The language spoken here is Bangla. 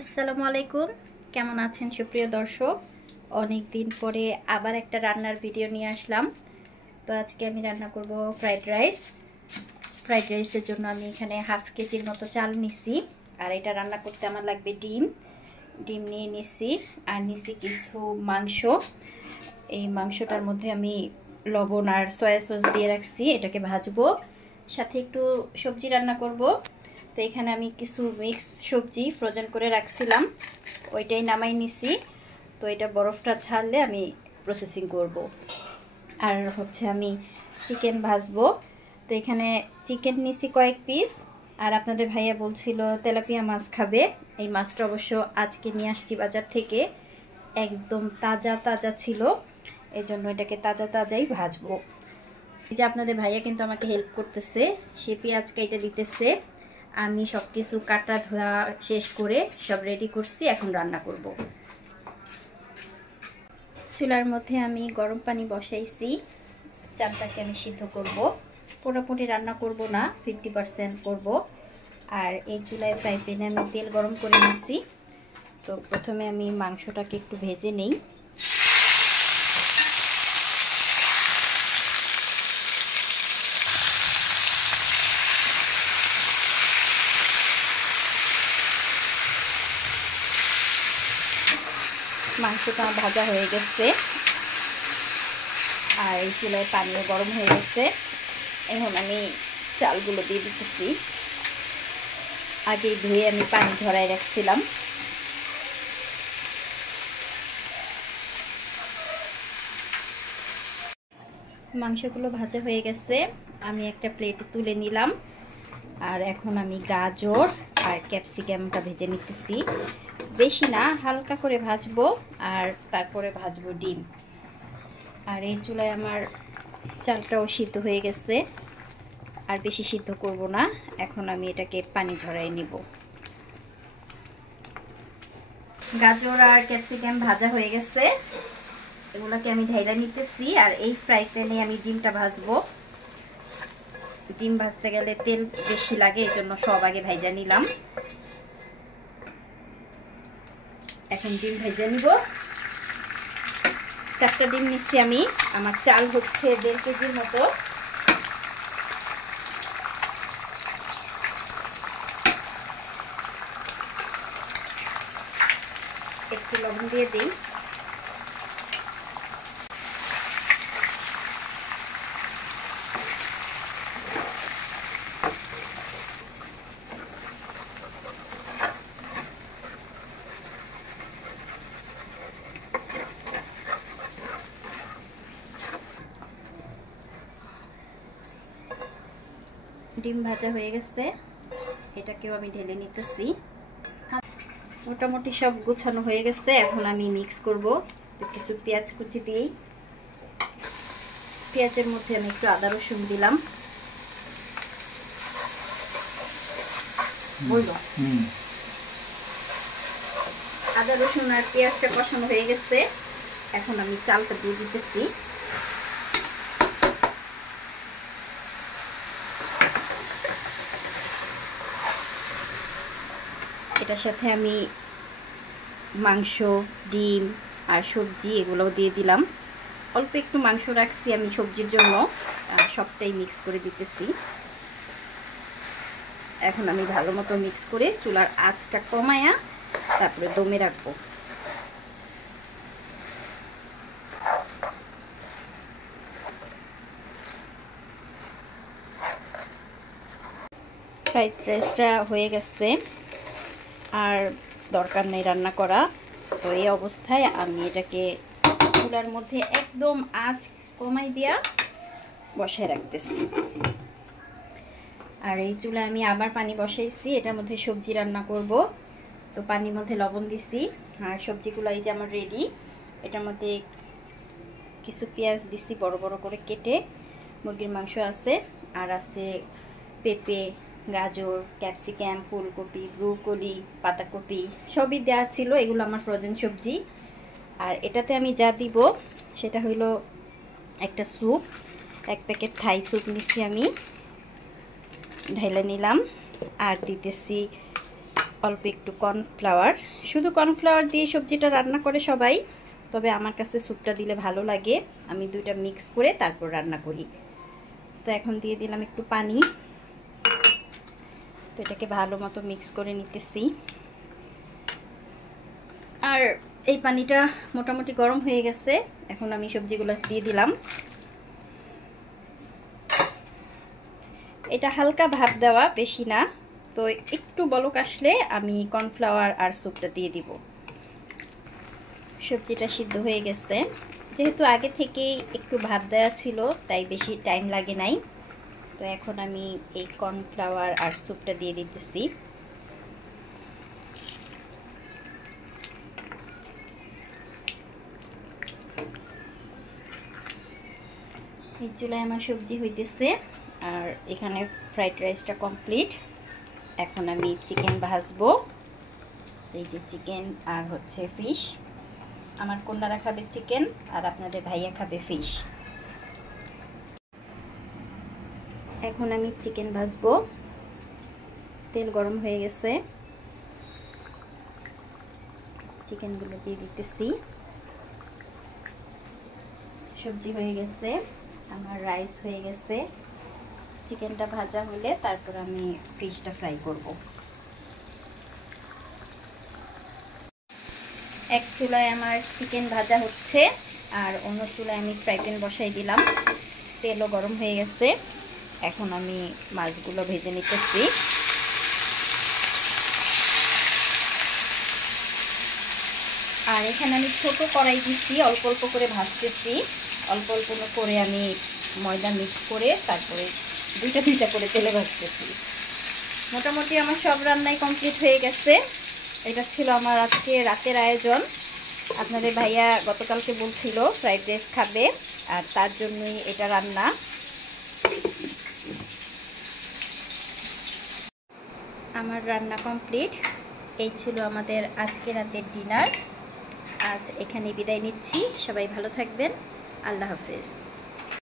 আসসালামু আলাইকুম, কেমন আছেন সুপ্রিয় দর্শক? অনেক দিন পরে আবার একটা রান্নার ভিডিও নিয়ে আসলাম। তো আজকে আমি রান্না করব ফ্রাইড রাইস। ফ্রাইড রাইসের জন্য আমি এখানে হাফ কেজির মতো চাল নিছি। আর এটা রান্না করতে আমার লাগবে ডিম নিয়ে নিছি। আর নিছি কিছু মাংস। এই মাংসটার মধ্যে আমি লবণ আর সয়া সস দিয়ে রাখছি, এটাকে ভাজবো। সাথে একটু সবজি রান্না করব। তো এখানে আমি কিছু মিক্স সবজি ফ্রোজেন করে রাখছিলাম, ওইটাই নামাই নিছি। তো এটা বরফটা ছাড়লে আমি প্রসেসিং করব। আর হচ্ছে আমি চিকেন ভাজবো। তো এখানে চিকেন নিছি কয়েক পিস। আর আপনাদের ভাইয়া বলছিল তেলাপিয়া মাছ খাবে। এই মাছটা অবশ্য আজকে নিয়ে আসছি বাজার থেকে, একদম তাজা তাজা ছিল, এই জন্য এটাকে তাজা তাজাই ভাজবো। এই যে আপনাদের ভাইয়া কিন্তু আমাকে হেল্প করতেছে, সে পেঁয়াজ কেটে দিতেছে। আমি সব কিছু কাটা ধোয়া শেষ করে সব রেডি করছি, এখন রান্না করব। চুলার মধ্যে আমি গরম পানি বসাইছি, চালটাকে আমি সিদ্ধ করব। পুরোপুরি রান্না করব না, 50% করব। আর এই চুলায় ফ্রাই প্যানে আমি তেল গরম করে নিচ্ছি। তো প্রথমে আমি মাংসটাকে একটু ভেজে নেই। মাংসটা ভাজা হয়ে গেছে আর এই চুলায় পানিও গরম হয়ে গেছে। এখন আমি চালগুলো দিয়ে দিতেছি। আগে ধুয়ে আমি পানি ঝরাই রাখছিলাম। মাংসগুলো ভাজা হয়ে গেছে, আমি একটা প্লেটে তুলে নিলাম। আর এখন আমি গাজর আর ক্যাপসিকামটা ভেজে নিতেছি। বেশি না, হালকা করে ভাজবো। আর তারপরে ভাজবো ডিম। আর এই চুলায় আমার চালটাও সিদ্ধ হয়ে গেছে, আর বেশি সিদ্ধ করব না। এখন আমি এটাকে পানি ঝরাই নিব। গাজর আর ক্যাপসিকাম ভাজা হয়ে গেছে, এগুলোকে আমি ঢাইলা নিতেছি। আর এই ফ্রাই প্যানে আমি ডিমটা ভাজবো। ডিম ভাজতে গেলে তেল বেশি লাগে, এই জন্য সব আগে ভাজা নিলাম। এখন ডিম ভেজে নিব। 4টা ডিম নিচ্ছি আমি। আমার চাল হচ্ছে 1.5 কেজির মতো। একটু লবণ দিয়ে দিই। ডিম ভাজা হয়ে গেছে, এটাকেও আমি ঢেলে নিতেছি। মোটামুটি সব গোছানো হয়ে গেছে। এখন আমি মিক্স করব কিছু পেঁয়াজ কুচি দিয়েই। পেঁয়াজের মধ্যে আমি একটু আদা রসুন দিলাম। আদা রসুন আর পেঁয়াজটা কষানো হয়ে গেছে, এখন আমি চালটা দিয়ে দিতেছি। এটার সাথে আমি মাংস, ডিম আর সবজি এগুলোও দিয়ে দিলাম। অল্প একটু মাংস রাখছি আমি সবজির জন্য, সবটাই মিক্স করে দিতেছি। এখন আমি ভালো মতো মিক্স করে চুলার আঁচটা কমায়া তারপরে দমে রাখবো। ফ্রাইড রাইসটা হয়ে গেছে, আর দরকার নেই রান্না করা। তো এই অবস্থায় আমি এটাকে চুলার মধ্যে একদম আঁচ কমাই দিয়া বসায় রাখতেছি। আর এই চুলায় আমি আবার পানি বসাইছি, এটার মধ্যে সবজি রান্না করব। তো পানির মধ্যে লবণ দিছি, আর সবজিগুলো এই যে আমার রেডি। এটার মধ্যে কিছু পেঁয়াজ দিছি বড় বড় করে কেটে, মুরগির মাংস আছে, আর আছে পেঁপে, গাজর, ক্যাপসিকাম, ফুলকপি, ব্রোকলি, পাতাকপি সবই দেওয়া ছিল। এগুলো আমার ফ্রোজেন সবজি। আর এটাতে আমি যা দিব সেটা হইল একটা স্যুপ, 1 প্যাকেট থাই স্যুপ নিচ্ছি আমি, ঢেলে নিলাম। আর দিতেছি অল্প একটু কর্নফ্লাওয়ার। শুধু কর্নফ্লাওয়ার দিয়ে সবজিটা রান্না করে সবাই, তবে আমার কাছে স্যুপটা দিলে ভালো লাগে। আমি দুইটা মিক্স করে তারপর রান্না করি। তো এখন দিয়ে দিলাম একটু পানি। তো এটাকে ভালো মতো মিক্স করে নিতেছি। আর এই পানিটা মোটামুটি গরম হয়ে গেছে। এখন আমি সবজিগুলো দিয়ে দিলাম। এটা হালকা ভাপ দেওয়া, বেশি না। তো একটু বলক আসলে আমি কর্নফ্লাওয়ার আর স্যুপটা দিয়ে দিব। সবজিটা সিদ্ধ হয়ে গেছে, যেহেতু আগে থেকেই একটু ভাপ দেওয়া ছিল তাই বেশি টাইম লাগে নাই। তো এখন আমি এই কর্নফ্লাওয়ার আর স্যুপটা দিয়ে দিতেছি। এই চুলায় আমার সবজি হইতেছে আর এখানে ফ্রাইড রাইসটা কমপ্লিট। এখন আমি চিকেন ভাজবো। এই যে চিকেন আর হচ্ছে ফিশ। আমার কন্যারা খাবে চিকেন আর আপনাদের ভাইয়া খাবে ফিশ। এখন আমি চিকেন ভাজবো। তেল গরম হয়ে গেছে, চিকেনগুলো দিয়ে দিতেছি। সবজি হয়ে গেছে, আমার রাইস হয়ে গেছে। চিকেনটা ভাজা হলে তারপর আমি ফিশটা ফ্রাই করব। এক চুলায় আমার চিকেন ভাজা হচ্ছে আর অন্য চুলায় আমি ফ্রাই প্যান বসাই দিলাম। তেলও গরম হয়ে গেছে। এখন আমি মাছগুলো ভেজে নিতেছি। আর এখানে আমি ছোট কড়াই দিচ্ছি, অল্প অল্প করে ভাজতেছি। অল্প অল্প করে আমি ময়দা মিক্স করে তারপরে দুইটা দুইটা করে তেলে ভাজতেছি। মোটামুটি আমার সব রান্নাই কমপ্লিট হয়ে গেছে। এটা ছিল আমার আজকে রাতের আয়োজন। আপনাদের ভাইয়া গতকালকে বলছিল ফ্রাইড রাইস খাবে, আর তার জন্যই এটা রান্না। আমার রান্না কমপ্লিট। এই ছিল আমাদের আজকে রাতের ডিনার। আজ এখানে বিদায় নিচ্ছি। সবাই ভালো থাকবেন। আল্লাহ হাফেজ।